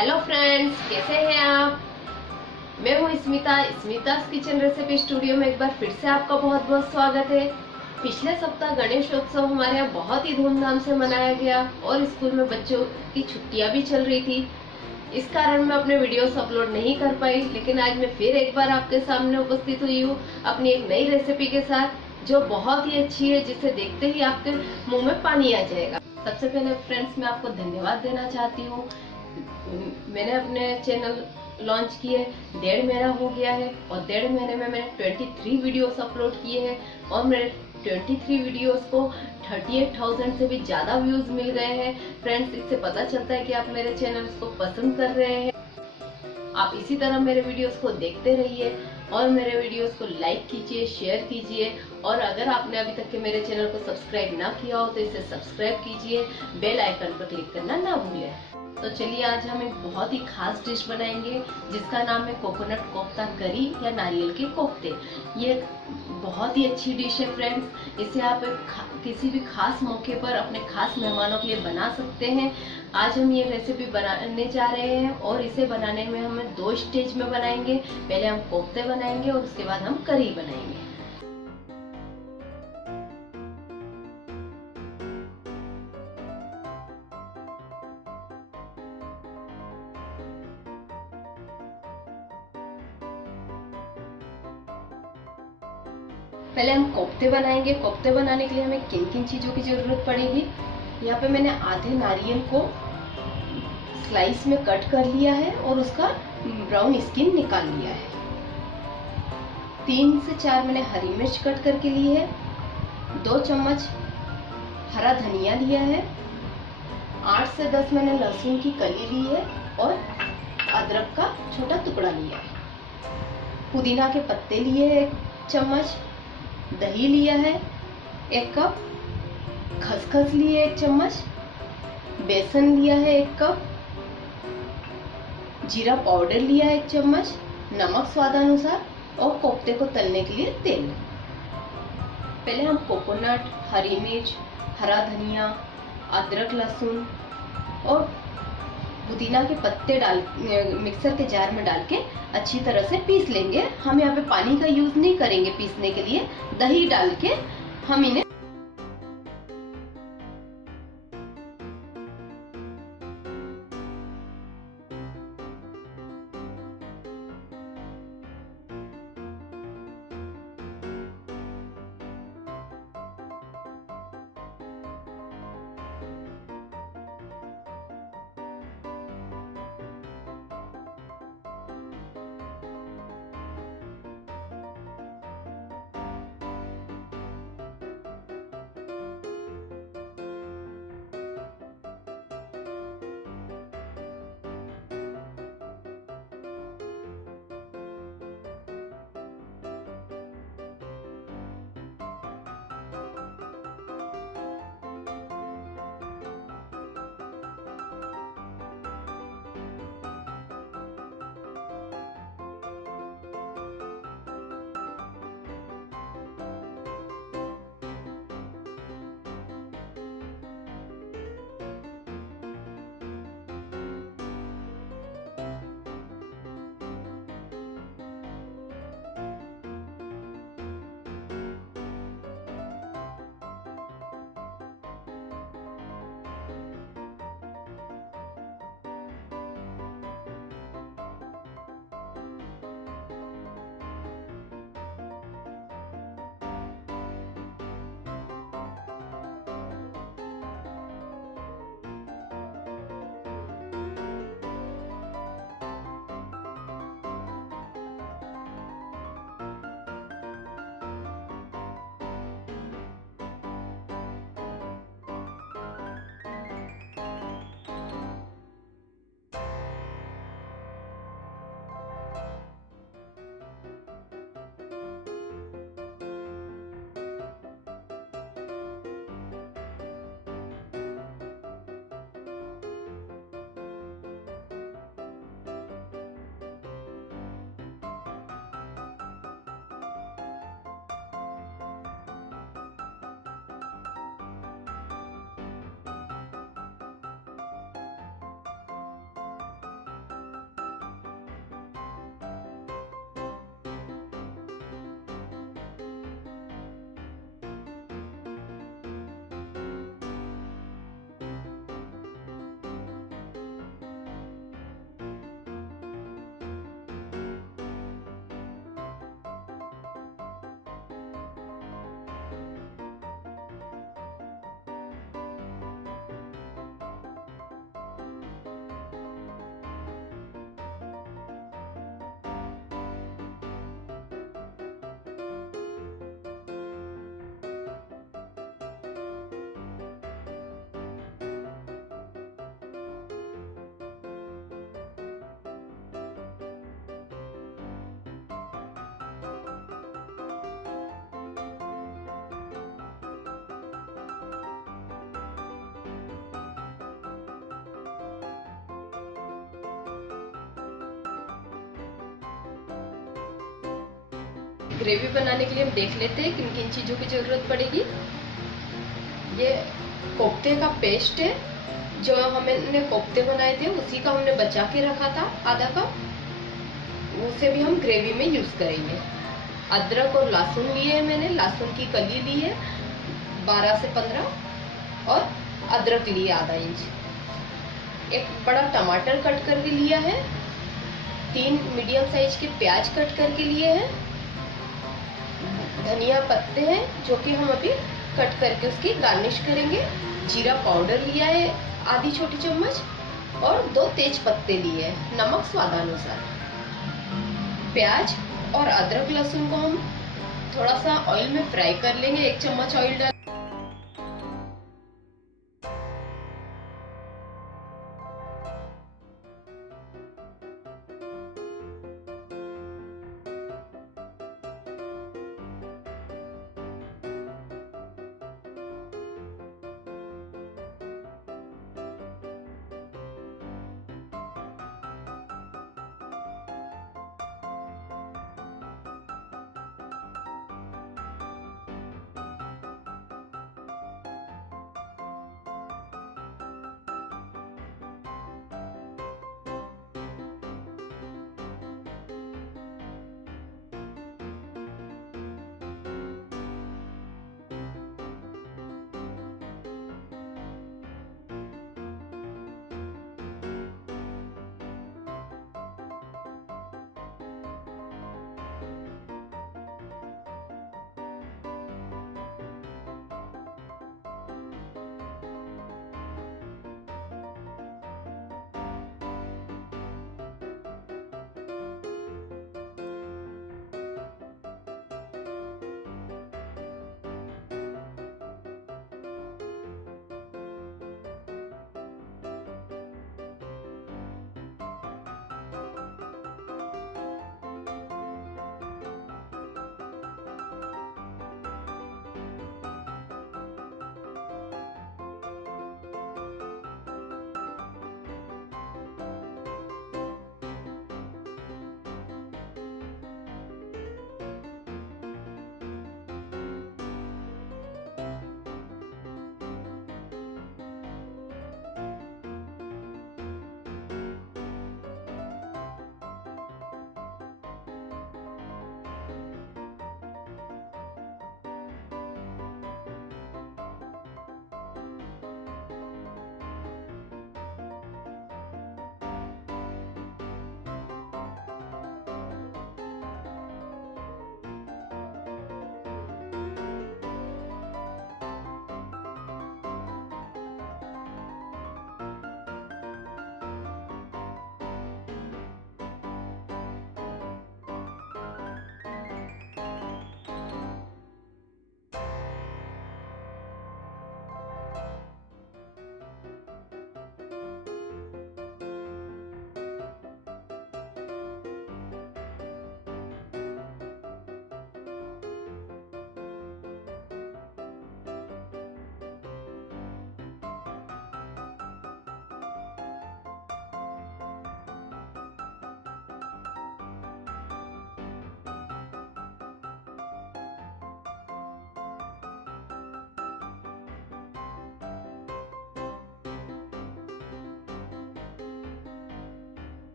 Hello friends, कैसे हैं आप। मैं हूँ स्मिता's किचन रेसिपी स्टूडियो में एक बार फिर से आपका बहुत बहुत स्वागत है। पिछले सप्ताह गणेशोत्सव हमारे यहाँ बहुत ही धूमधाम से मनाया गया और स्कूल में बच्चों की छुट्टियां भी चल रही थी। इस कारण मैं अपने वीडियोस अपलोड नहीं कर पाई, लेकिन आज मैं फिर एक बार आपके सामने उपस्थित हुई हूँ अपनी एक नई रेसिपी के साथ जो बहुत ही अच्छी है, जिसे देखते ही आपके मुंह में पानी आ जाएगा। सबसे पहले फ्रेंड्स मैं आपको धन्यवाद देना चाहती हूँ। मैंने अपने चैनल लॉन्च किए 1.5 महीना हो गया है और 1.5 महीने में मैंने 23 वीडियोस अपलोड किए हैं और मेरे 23 वीडियोस को 38,000 से भी ज़्यादा व्यूज मिल गए हैं। फ्रेंड्स, इससे पता चलता है कि आप मेरे चैनल्स को पसंद कर रहे हैं। आप इसी तरह मेरे वीडियोस को देखते रहिए और मेरे वीडियोस को लाइक कीजिए, शेयर कीजिए और अगर आपने अभी तक के मेरे चैनल को सब्सक्राइब ना किया हो तो इसे सब्सक्राइब कीजिए, बेल आइकन पर क्लिक करना ना भूलें। तो चलिए आज हम एक बहुत ही खास डिश बनाएंगे जिसका नाम है कोकोनट कोफ्ता करी या नारियल के कोफ्ते। ये बहुत ही अच्छी डिश है फ्रेंड्स। इसे आप किसी भी खास मौके पर अपने खास मेहमानों के लिए बना सकते हैं। आज हम ये रेसिपी बनाने जा रहे हैं और इसे बनाने में हमें 2 स्टेज में बनाएंगे। पहले हम कोफ्ते बनाएंगे और उसके बाद हम करी बनाएंगे। पहले हम कोफ्ते बनाएंगे। कोफ्ते बनाने के लिए हमें किन किन चीज़ों की ज़रूरत पड़ेगी। यहाँ पे मैंने आधे नारियल को स्लाइस में कट कर लिया है और उसका ब्राउन स्किन निकाल लिया है। 3 से 4 मैंने हरी मिर्च कट करके ली है। 2 चम्मच हरा धनिया लिया है। 8 से 10 मैंने लहसुन की कली ली है और अदरक का छोटा टुकड़ा लिया है। पुदीना के पत्ते लिए हैं 1 चम्मच। दही लिया है 1 कप। खसखस लिए 1 चम्मच। बेसन लिया है 1 कप। जीरा पाउडर लिया है 1 चम्मच। नमक स्वादानुसार और कोफ्ते को तलने के लिए तेल। पहले हम कोकोनट, हरी मिर्च, हरा धनिया, अदरक, लहसुन और पुदीना के पत्ते डाल मिक्सर के जार में डाल के अच्छी तरह से पीस लेंगे। हम यहाँ पे पानी का यूज नहीं करेंगे पीसने के लिए। दही डाल के हम इन्हें ग्रेवी बनाने के लिए हम देख लेते हैं किन किन चीज़ों की ज़रूरत पड़ेगी। ये कोफ्ते का पेस्ट है, जो हमने कोफ्ते बनाए थे उसी का हमने बचा के रखा था आधा कप, उसे भी हम ग्रेवी में यूज़ करेंगे। अदरक और लहसुन लिए है मैंने, लहसुन की कली ली है 12 से 15 और अदरक लिया आधा इंच। एक बड़ा टमाटर कट करके लिया है, 3 मीडियम साइज के प्याज कट करके लिए हैं, धनिया पत्ते हैं जो कि हम अभी कट करके उसकी गार्निश करेंगे। जीरा पाउडर लिया है आधी छोटी चम्मच और 2 तेज पत्ते लिए हैं, नमक स्वादानुसार। प्याज और अदरक लहसुन को हम थोड़ा सा ऑयल में फ्राई कर लेंगे, 1 चम्मच ऑयल डाल।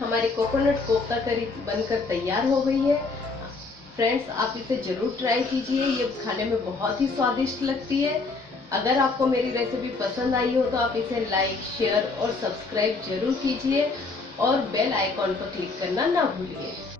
हमारी कोकोनट कोफ्ता करी बनकर तैयार हो गई है। फ्रेंड्स, आप इसे जरूर ट्राई कीजिए, ये खाने में बहुत ही स्वादिष्ट लगती है। अगर आपको मेरी रेसिपी पसंद आई हो तो आप इसे लाइक, शेयर और सब्सक्राइब जरूर कीजिए और बेल आइकॉन पर क्लिक करना ना भूलिए।